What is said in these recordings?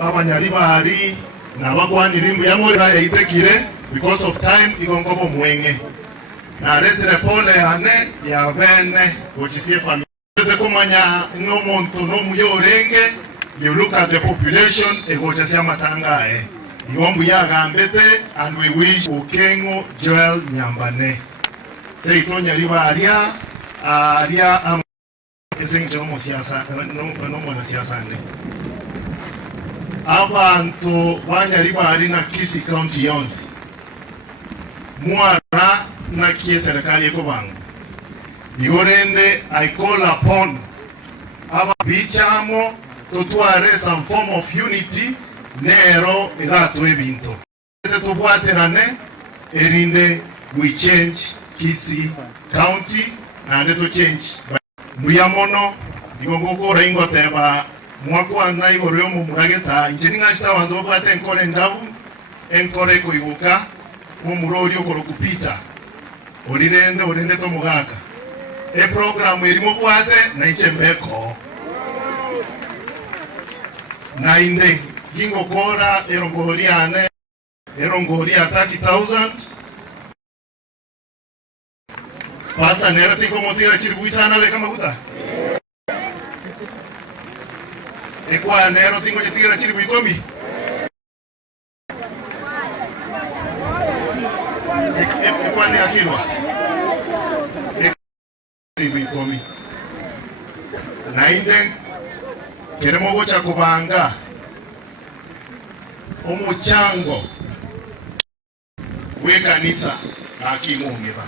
abanyaribari nabagwanira imbu yamora yaitekire because of time igongobo mwenge na retre pole hane ya bene gochisie family de kumanya no muntu no muyorenge. You look at the population egochasia matangae igombu yagambete and we wish Okengo Joel Nyambane seito nyaribari aria esenjo mo siasa no mwana siasa ne abantu banyaribari na Kisii County yonsi mwara na kie serikali yako bangu igorende I call upon aba bichamo totware some form of unity nero irato ebinto tubwaterane erinde we change Kisii County and to change muyamono igongoko raingo teba mwako na igoryo mu murageta injininga chita bantu bwate enkore ndabu enkore ko iguka mu murori okoro kupita orinde to mugaka e program erimo bwate na ichembeko na inde gingo kora erongoria 30,000 Pasta nera tiko motira chirbuisana be kama kuta. Ekwa nero tingo jetira chiribui komi. Ekwa ne akirwa. Chiribui komi. Na inde keremo gocha kubanga omuchango we kanisa akimuongeba.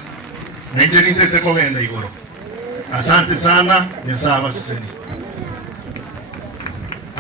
Nje nitete kogenda igoro. Asante sana, nyasaba siseni.